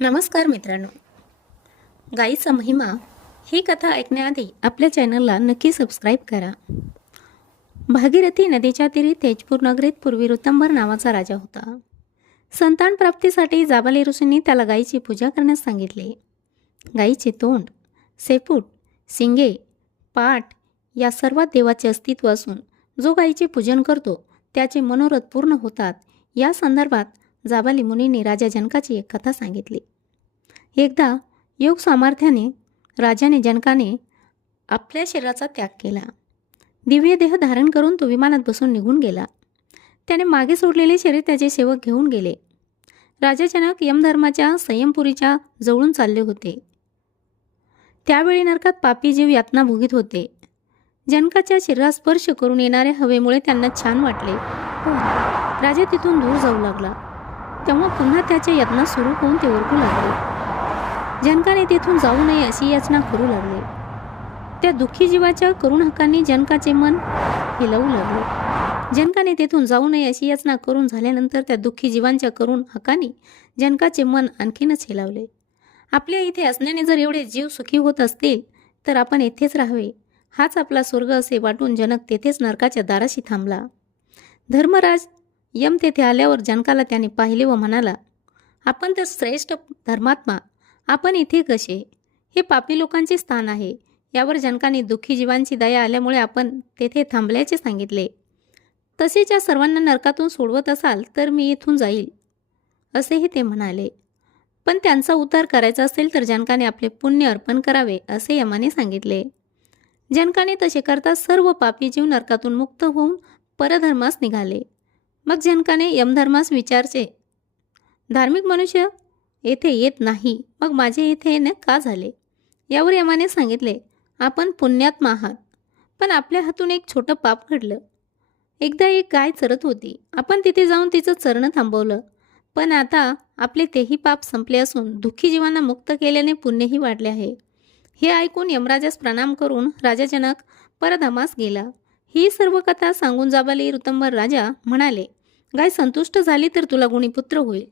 नमस्कार मित्रांनो. गाईचा महिमा ही कथा ऐकण्याआधी आपल्या चॅनलला नक्की सबस्क्राईब करा. भागीरथी नदीच्या तीरी तेजपूर नगरीत पूर्वी ऋतंबर नावाचा राजा होता. संतान प्राप्तीसाठी जाबाली ऋषींनी त्याला गाईची पूजा करण्यास सांगितले. गाईचे तोंड सेपूट शिंगे पाठ या सर्वात देवाचे अस्तित्व असून जो गाईचे पूजन करतो त्याचे मनोरथ पूर्ण होतात या संदर्भात जाबाली मुनींनी राजा जनकाची एक कथा सांगितली. एकदा योग सामर्थ्याने राजाने जनकाने आपल्या शरीराचा त्याग केला. दिव्य देह धारण करून तो विमानात बसून निघून गेला. त्याने मागे सोडलेले शरीर त्याचे सेवक घेऊन गेले. राजा जनक यमधर्माच्या संयमपुरीच्या जवळून चालले होते. त्यावेळी नरकात पापी जीव यातना भोगीत होते. जनकाच्या शरीरात स्पर्श करून येणाऱ्या हवेमुळे त्यांना छान वाटले. पण राजा तिथून दूर जाऊ लागला. तेव्हा पुन्हा त्याच्या यत्न सुरू होऊन ते ओरकू लागले. जनकाने तेथून जाऊ नये अशी याचना करू लागले. त्या दुःखी जीवाच्या करुण हक्कांनी जनकाचे मन हिलवू लागले. जनकाने तेथून जाऊ नये अशी याचना करून झाल्यानंतर त्या दुःखी जीवांच्या करुण हक्कांनी जनकाचे मन आणखीनच हिलावले. आपल्या इथे असण्याने जर एवढे जीव सुखी होत असतील तर आपण येथेच राहावे. हाच आपला स्वर्ग असे वाटून जनक तेथेच नरकाच्या दाराशी थांबला. धर्मराज यम तेथे आल्यावर जनकाला त्याने पाहिले व म्हणाला आपण तर श्रेष्ठ धर्मात्मा आपण इथे कसे? हे पापी लोकांचे स्थान आहे. यावर जनकाने दुःखी जीवांची दया आल्यामुळे आपण तेथे थांबल्याचे सांगितले. तसेच्या सर्वांना नरकातून सोडवत असाल तर मी इथून जाईल. असेही ते म्हणाले. पण त्यांचा उद्धार करायचा असेल तर जनकाने आपले पुण्य अर्पण करावे असे यमाने सांगितले. जनकाने तसे करता सर्व पापी जीव नरकातून मुक्त होऊन परधर्मास निघाले. मग जनकाने यमधर्मास विचारचे धार्मिक मनुष्य येथे येत नाही मग माझे येथे येणे का झाले? यावर यमाने सांगितले आपण पुण्यात्मा आहात पण आपल्या हातून एक छोटं पाप घडलं. एकदा एक गाय चरत होती. आपण तिथे जाऊन तिचं चरणं थांबवलं. पण आता आपले तेही पाप संपले असून दुःखी जीवांना मुक्त केल्याने पुण्यही वाढले आहे. हे ऐकून यमराजास प्रणाम करून राजाजनक परधामास गेला. ही सर्व कथा सांगून जाबाली ऋतंबर राजा म्हणाले गाय संतुष्ट झाली तर तुला गुणीपुत्र होईल.